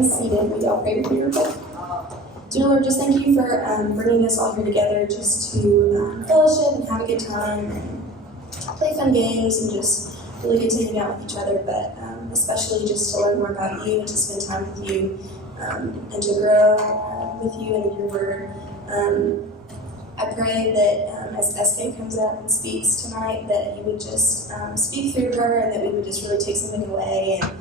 remain seated, we all pray for your book. Dear Lord, just thank you for bringing us all here together just to fellowship and have a good time and play fun games and just really get to hang out with each other, but especially just to learn more about you and to spend time with you and to grow with you and your word. I pray that as SK comes up and speaks tonight, that you would just speak through her and that we would just really take something away and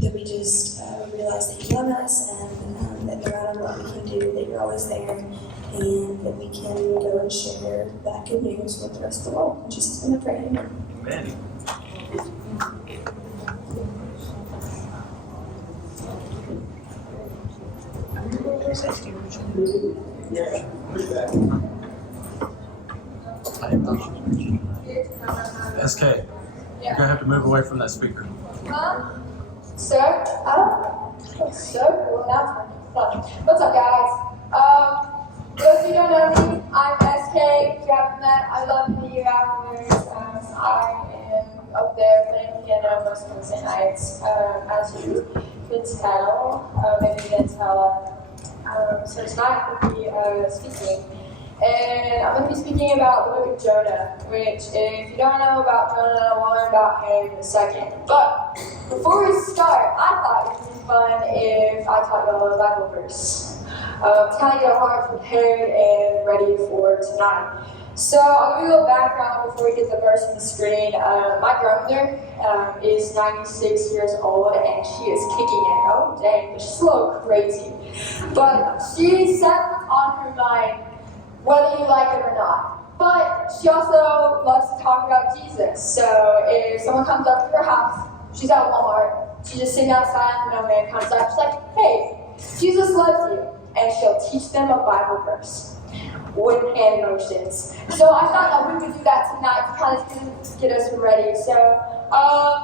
that we just realize that you love us and that no matter what we can do, that you're always there and that we can go and share that good news with the rest of the world. In Jesus' name I pray. Amen. SK, you're gonna have to move away from that speaker. Sir? Sir? Cool announcement. What's up, guys? Those who don't know me, I'm SK. If you haven't met, I love to meet you afterwards. I am up there playing piano most Wednesday nights, as you could tell. Maybe you didn't tell. So tonight we'll be speaking. And I'm going to be speaking about the book of Jonah, which, if you don't know about Jonah, we'll learn about him in a second. But before we start, I thought it would be fun if I taught you all a Bible verse to kind of get our heart prepared and ready for tonight. So I'll give you a little background before we get the verse on the screen. My grandmother is 96 years old and she is kicking it. Oh dang, but she's a little crazy. But she said what's on her mind, whether you like it or not. But she also loves to talk about Jesus. So if someone comes up to her house, she's at Walmart, she's just sitting outside and the mailman comes up, she's like, hey, Jesus loves you. And she'll teach them a Bible verse with hand motions. So I thought that we would do that tonight to kind of get us ready. So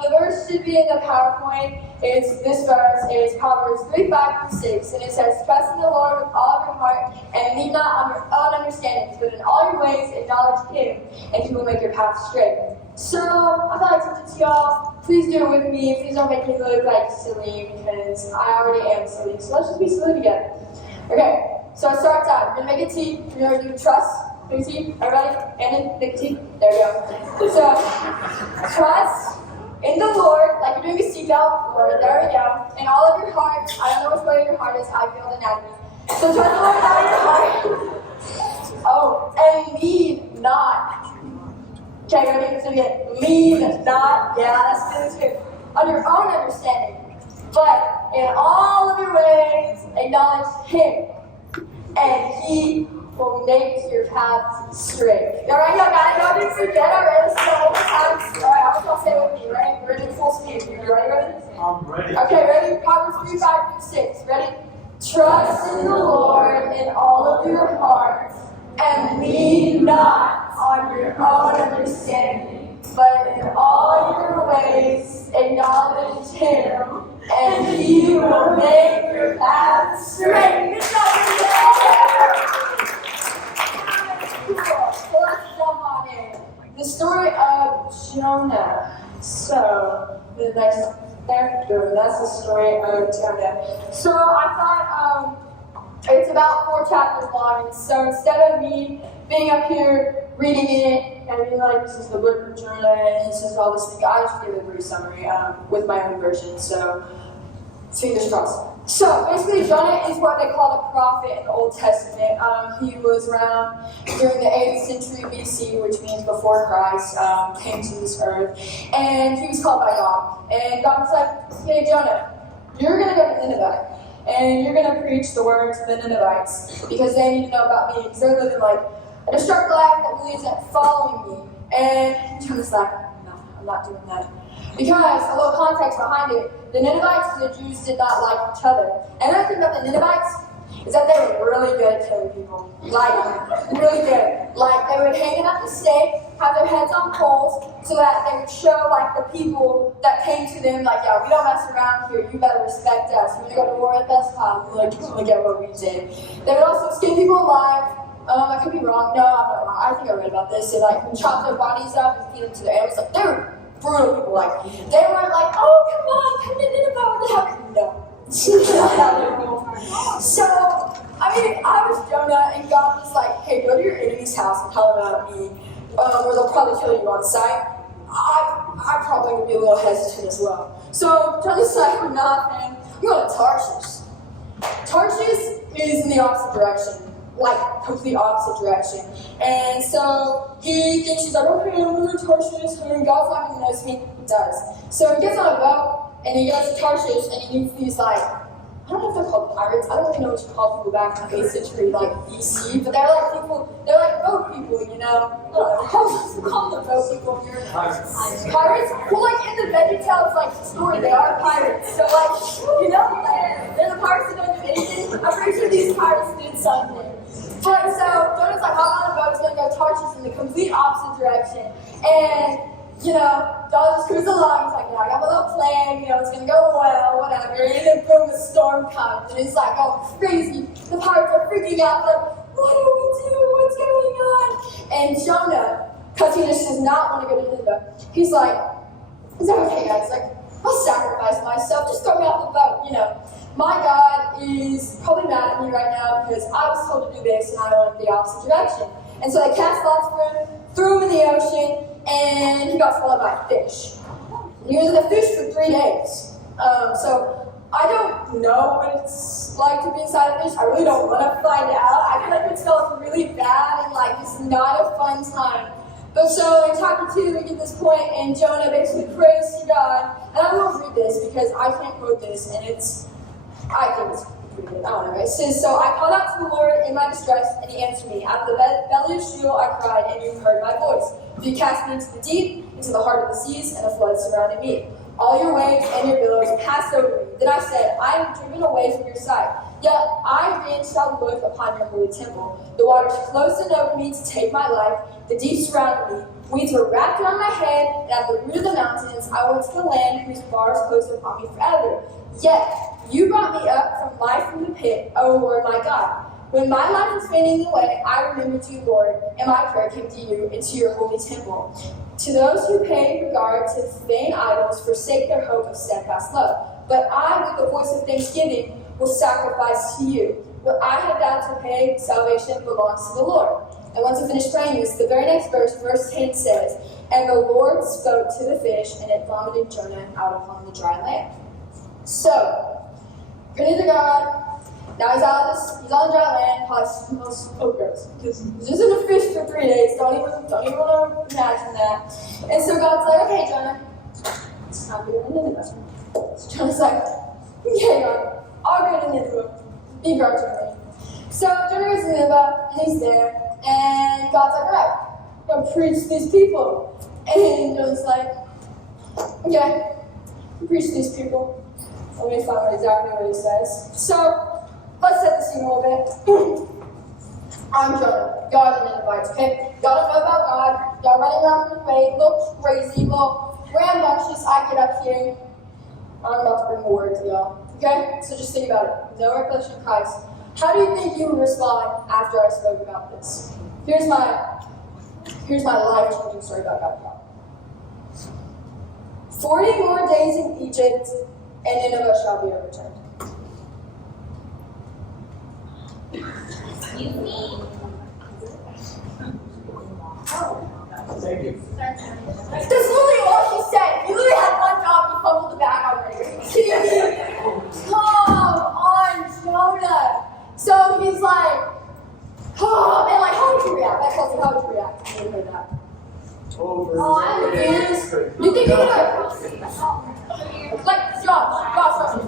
the verse should be in the PowerPoint. It's this verse. It's Proverbs 3:5-6, and it says, "Trust in the Lord with all of your heart, and lean not on your own understanding, but in all your ways acknowledge Him, and He will make your path straight." So I thought I'd teach it to y'all. Please do it with me. Please don't make me look like silly, because I already am silly. So let's just be silly together. Okay. So it starts out, we're going to make a T. We're going to do trust. Make a T. Everybody? Andy, make a T. There we go. So, trust in the Lord, like you're doing a seatbelt. Lord, there we go. In all of your heart. I don't know which way your heart is. I feel the anatomy. So trust the Lord in all your heart. Oh, and lean not. Okay, ready? So again, lean not. Yeah, that's good too. On your own understanding. But in all of your ways, acknowledge Him. And He will make your path straight. All right, y'all got it? Y'all didn't forget already. So one more time. All right, I want y'all to say it with me, right? We're in full speed. You ready? I'm ready. Okay, ready? Proverbs 3:5-6. Ready? Trust in the Lord in all of your heart, and lean not on your own understanding, but in all your ways acknowledge Him, and He will make your path straight. Good job, cool. So let's jump on in. The story of Jonah. So the next there, that's the story of Jonah. So I thought it's about 4 chapters long. So instead of me being up here reading it and being like, this is the book of Jonah and this is all this thing, I just give a brief summary with my own version. So fingers crossed. So basically, Jonah is what they call a prophet in the Old Testament. He was around during the 8th century BC, which means before Christ came to this earth. And he was called by God. And God was like, hey, Jonah, you're going to go to Nineveh. And you're going to preach the word to the Ninevites because they need to know about me. Because they're living like a destructive life that believes in following me. And Jonah's like, no, I'm not doing that. Because, a little context behind it, the Ninevites and the Jews did not like each other. And another thing about the Ninevites is that they were really good at killing people. Like, really good. Like, they would hang them at the stake, have their heads on poles, so that they would show, like, the people that came to them, like, yeah, we don't mess around here, you better respect us. We're going to go to war with us, like, look at what we did. They would also skin people alive. I could be wrong. No, I'm not wrong. I think I read about this. They, like, chop their bodies up and feed them to their animals. Like, they were brutal people. Like, they weren't like, oh, come on, come to Nineveh. No. Greek's house and tell them about me, or they'll probably kill you on sight. I probably would be a little hesitant as well. So Jonah's like, nah, man, I'm going to Tarshish. Tarshish is in the opposite direction, like complete opposite direction. And so he thinks, he's like, okay, I'm going to Tarshish, and God's not going to notice me. He does. So he gets on a boat, and he goes to Tarshish, and he meets these, like, I don't know if they're called pirates. I don't really know what you call people back in the 8th century, like BC, but they're like people, they're like boat people, you know? Call them boat people. Pirates? Well, like in the VeggieTales like story, they are pirates. So like, you know, like, they're the pirates that don't do anything. I'm pretty sure these pirates did something. But so Jonah's like, hop on a boat, he's gonna go Tarshish in the complete opposite direction. And you know, John just cruises along, he's like, yeah, I got my little plan, you know, it's gonna go well, whatever. And then boom, the storm comes, and it's like going crazy. The pirates are freaking out, like, what do we do? What's going on? And Jonah, because he just does not want to go to Nineveh, he's like, okay, guys, like, I'll sacrifice myself, just throw me off the boat, you know. My God is probably mad at me right now because I was told to do this and I went the opposite direction. And so they cast lots for him, threw him in the ocean, and he got swallowed by a fish. He was in the fish for 3 days. So I don't know what it's like to be inside a fish. I really don't want to find out. I feel like it smells really bad and like it's not a fun time. But so in chapter 2, we get this point, and Jonah basically prays to God. And I won't read this because I can't quote this, and I think it's pretty good. I don't know. It says, so I called out to the Lord in my distress, and he answered me. Out of the belly of Sheol I cried, and you heard my voice. You cast me into the deep, into the heart of the seas, and the floods surrounded me. All your waves and your billows passed over me. Then I said, I am driven away from your sight. Yet I again shall look upon your holy temple. The waters closed in over me to take my life. The deep surrounded me. Weeds were wrapped around my head, and at the root of the mountains I went to the land whose bars closed upon me forever. Yet you brought me up from life from the pit, O Lord my God. When my life was fading away, I remembered you, Lord, and my prayer came to you and to your holy temple. To those who pay regard to vain idols, forsake their hope of steadfast love. But I, with the voice of thanksgiving, will sacrifice to you. What I have vowed to pay, salvation belongs to the Lord. And once I finish praying this, the very next verse, verse 10 says, and the Lord spoke to the fish, and it vomited Jonah out upon the dry land. So, praying to God. Now he's on the dry land, probably smells so gross. Because he's just in a fish for 3 days. Don't even want to imagine that. And so God's like, okay, Jonah, it's time to go to Nineveh. So Jonah's like, okay, God, I'll go to Nineveh. Be God to me. So Jonah goes to Nineveh, and he's there. And God's like, all right, go preach to these people. And Jonah's like, okay, preach to these people. Let me find out exactly what he says. So, let's set the scene a little bit. I'm Jonah, God and Ninevites, okay? Y'all don't know about God. Y'all running around in the way, look crazy, look rambunctious. I get up here. I'm about to bring the word to y'all, okay? So just think about it. No revelation of Christ. How do you think you would respond after I spoke about this? Here's my life-changing story about God. 40 more days in Egypt, and Nineveh shall be overturned. Thank you. That's literally all she said. You literally had one job, you fumbled the bag already. Are you kidding me? Come on, Jonah. So he's like, oh, and like, how would you react? That tells you how would you react when you heard that. Oh, I'm confused. You think you would like, Josh,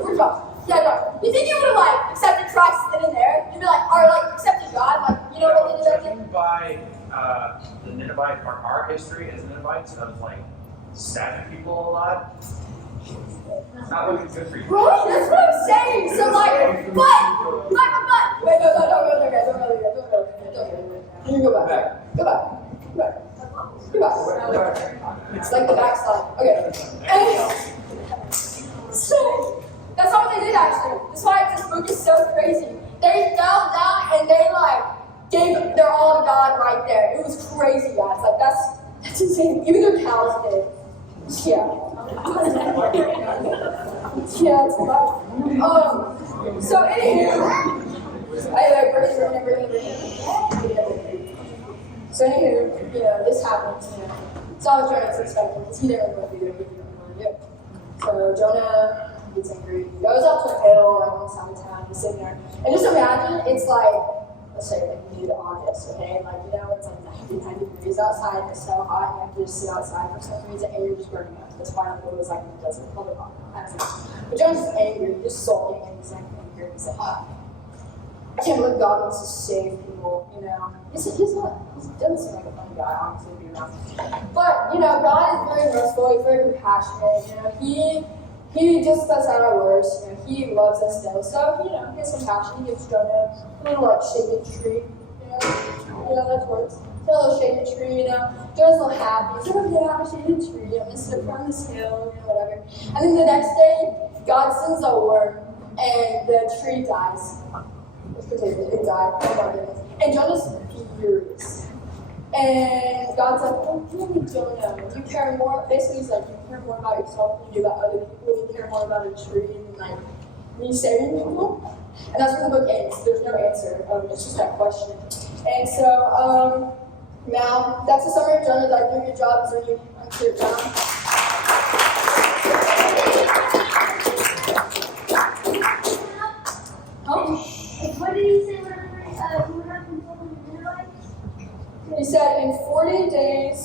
where's Josh? Yeah, Josh. You think you would have like accepted Christ then and there? You'd be like, or like accepted God, like, you know what they did? Judging by the Ninevite, or our history as Ninevites, of like stabbing people a lot, not looking good for you. Right, that's what I'm saying. So like, but. Wait, no, don't go there, guys. Don't go there. You go back. Go back. It's like the backslide. Okay. So, that's not what they did actually. That's why this book is so crazy. They fell down and they like gave their all to God right there. It was crazy, guys. Like that's insane. Even their cows did. Yeah. Yeah, it's love. So anywho, I bring it. So anywho, this happens, It's not what Jonah's expecting, because he didn't really want to do what he didn't want to do. So Jonah gets angry, he goes up to a hill, like on the side of town, he's sitting there. And just imagine, it's like, let's say like mid-August, okay? Like, it's like 90 degrees outside, and it's so hot, you have to just sit outside for some reason, and you're just burning up. That's why it was like in the desert, probably not. I don't know. But Jonah's just angry, just sulking, and he's like angry, he's like, I can't believe God wants to save people, He doesn't seem like a funny guy, honestly, to be around. But, God is very merciful, he's very compassionate, He just does at our worst, He loves us still. So, He has compassion, He gives Jonah a little, shaken tree, that's words. A little shaded tree, Jonah's a little happy, he's like, okay, I have a shaded tree, I'm gonna sit up on this hill, whatever. And then the next day, God sends a worm, and the tree dies. It died. Oh my goodness. And Jonah's furious. And God's like, oh, really, Jonah, you care more. Basically, he's like, you care more about yourself than you do about other people. You care more about a tree than me saving people. And that's where the book ends. There's no answer. It's just that question. And so, now that's the summary of Jonah. Did I do a good job? Is there any unclear down? What did he say what happened to Ninevites? He said, in 40 days,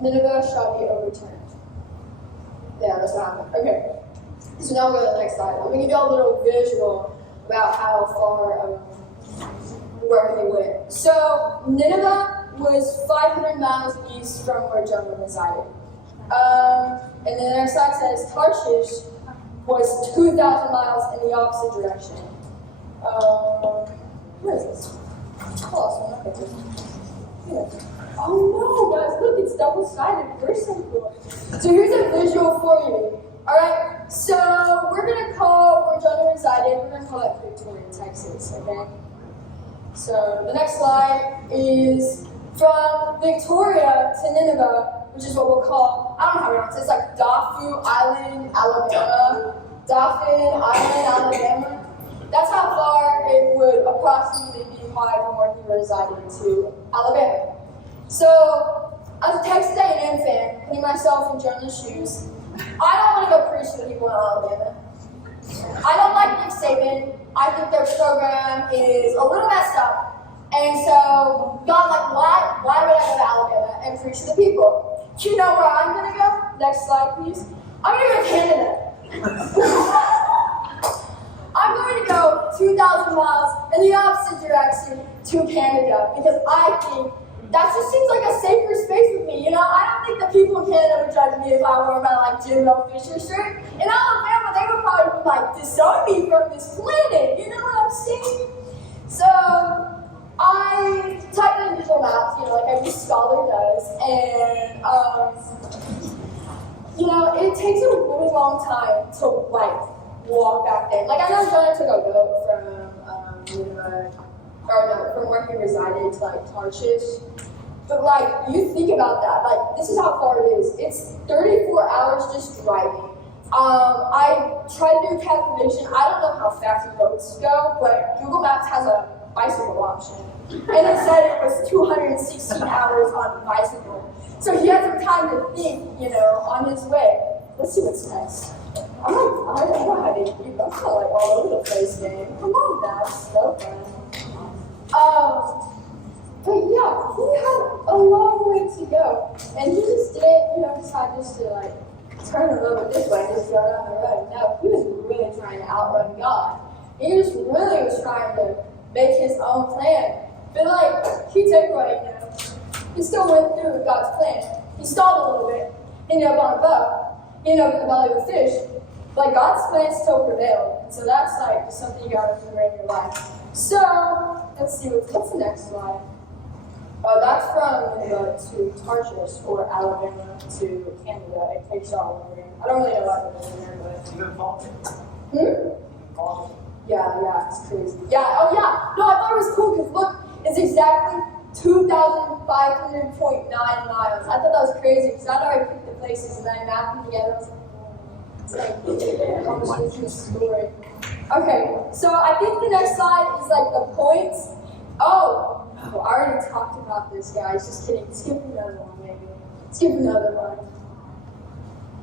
Nineveh shall be overturned. Yeah, that's what happened. Okay. So now we'll go to the next slide. I'm going to give you a little visual about how far where he went. So Nineveh was 500 miles east from where Jonah resided. And then the next slide says Tarshish was 2,000 miles in the opposite direction. Where is this? Oh, my picture. Oh no, guys, look, it's double-sided. We're so cool. So here's a visual for you. Alright, so we're going to call where Jonah resided, we're going to call it Victoria, Texas, okay? So the next slide is from Victoria to Nineveh, which is what we'll call, I don't know how to pronounce it, it's like Dauphin Island, Alabama. Dauphin Island, Alabama. That's how far it would approximately be from where he resided to Alabama. So, as a Texas A&M fan, putting myself in Jonah's shoes, I don't want to go preach to the people in Alabama. I don't like Nick Saban. I think their program is a little messed up. And so, God, why would I go to Alabama and preach to the people? Do you know where I'm going to go? Next slide, please. I'm going to go to Canada. I'm going to go 2,000 miles in the opposite direction to Canada because I think that just seems like a safer space with me. I don't think the people in Canada would judge me if I wore my Jimbo Fisher shirt. In Alabama, they would probably disown me from this planet. You know what I'm saying? So I typed in Google Maps, like every scholar does, and it takes a really long time to walk back there. I know Jonah took a boat from where he resided to Tarshish. But you think about that. This is how far it is. It's 34 hours just driving. I tried to do a calculation. I don't know how fast the boats go, but Google Maps has a bicycle option. And it said it was 216 hours on the bicycle. So he had some time to think, on his way. Let's see what's next. I don't know how to keep. I'm kind of all over the place, man. Come on, that's so fun. But yeah, he had a long way to go, and he just didn't, decide just to turn a little bit this way and just go down the road. No, he was really trying to outrun God. He just really was trying to make his own plan. But he took he still went through with God's plan. He stalled a little bit, ended up on a boat, ended up in the belly of a fish. But God's plan still prevailed. So that's just something you gotta remember in your life. So let's see what's the next slide. That's from to Tarshish or Alabama to Canada. It takes y'all over. I don't really know why they're in there, but Even Falcon. Yeah, it's crazy. Yeah, oh yeah. No, I thought it was cool because look, it's exactly 2,500.9 miles. I thought that was crazy because I'd already picked the places and then I mapped them together. I was like, it's a story. Okay, so I think the next slide is the points. Oh, Well, I already talked about this, guys. Just kidding. Skip another one, maybe. Skip another one.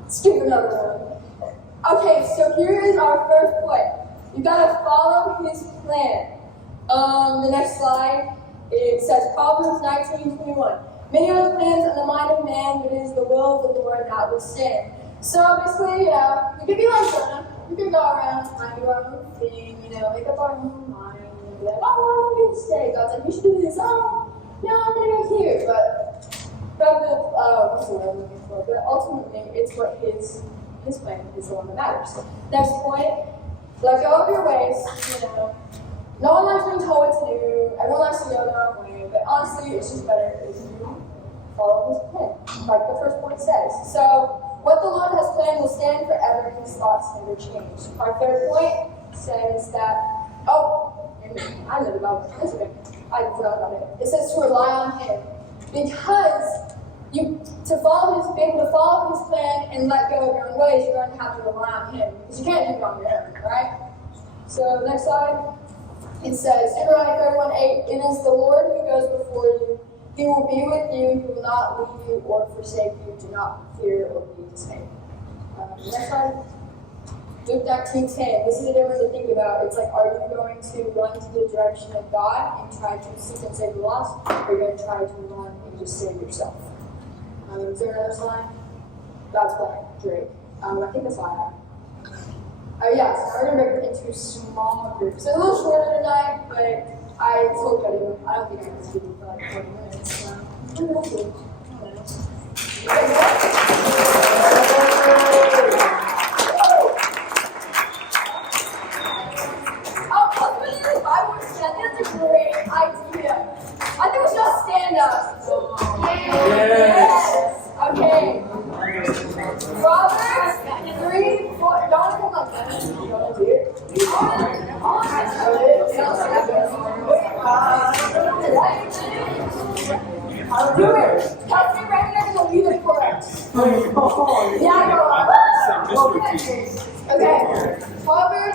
Skip another one. Okay, so here is our first point. You gotta follow his plan. The next slide, it says Proverbs 19:21. Many are the plans in the mind of man, but it is the will of the Lord that will stand. So basically, you could be like Jonah. You could go around, mind your own thing, make up our own mind, and be like, oh, I want to do this today. God's like, you should do this. Oh, no, I'm gonna go here. But what's the word I'm looking for? But ultimately, it's what his plan is the one that matters. Next point, let go of your ways. No one likes being told what to do. Everyone likes to go their own way. But honestly, it's just better if you follow his plan, like the first point says. So, what the Lord has planned will stand forever, and his thoughts never change. Our third point says that, I know about this. I forgot about it. It says to rely on him. Because to follow his plan and let go of your own ways, you're going to have to rely on him. Because you can't do it on your own, right? So, next slide. It says, Deuteronomy 31:8, it is the Lord who goes before you. He will be with you. He will not leave you or forsake you. Do not fear or be dismayed. Next slide. Luke 19:10. This is a difference to think about. It's like, are you going to run to the direction of God and try to seek and save the lost? Or are you going to try to run and just save yourself? Is there another slide? That's fine. Great. I think that's all I have. Oh yeah, so we're going to break it into small groups. So a little shorter tonight, but I told you I don't think I can speak for like 40 minutes. So we'll see. You guys ready? Oh, let's do this 5 more seconds. That's a great idea. I think we should all stand up. Yes. Okay. Proverbs 3:4. Don't come like that. You want to do it? I'll do it. Kelsey, right now, you're going to leave it for us. Yeah, go on. Okay. Proverbs